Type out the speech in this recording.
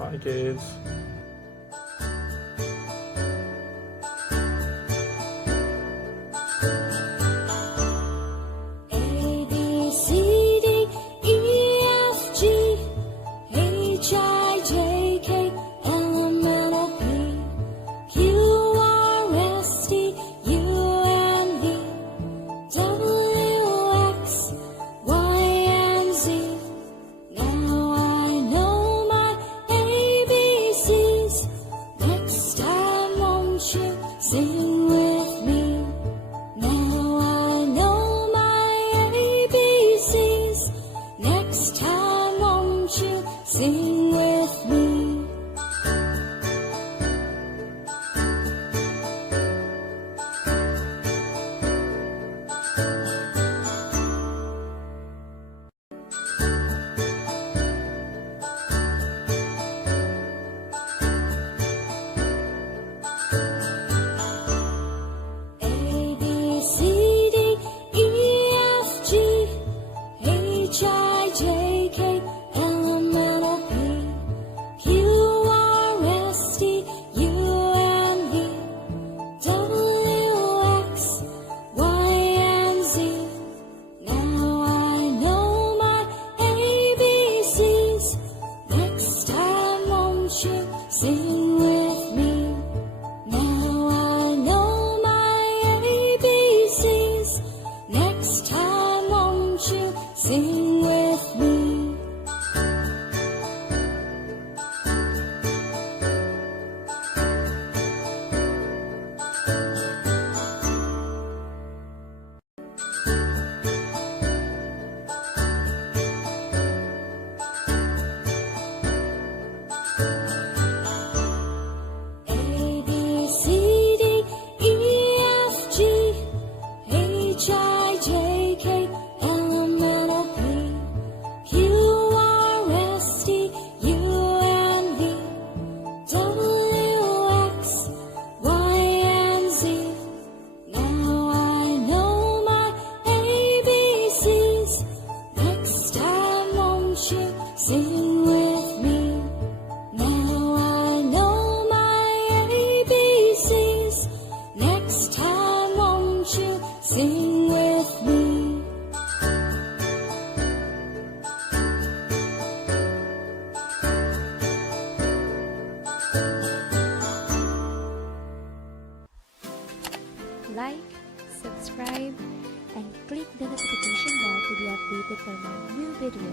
Hi kids. Sing with me. Now I know my ABCs. Next time, won't you sing with me? Sing with me. Now I know my ABCs. Next time, won't you sing with me? Sing with me. Now I know my ABCs. Next time, won't you sing with me? Like, subscribe, and click the notification bell to be updated for my new video.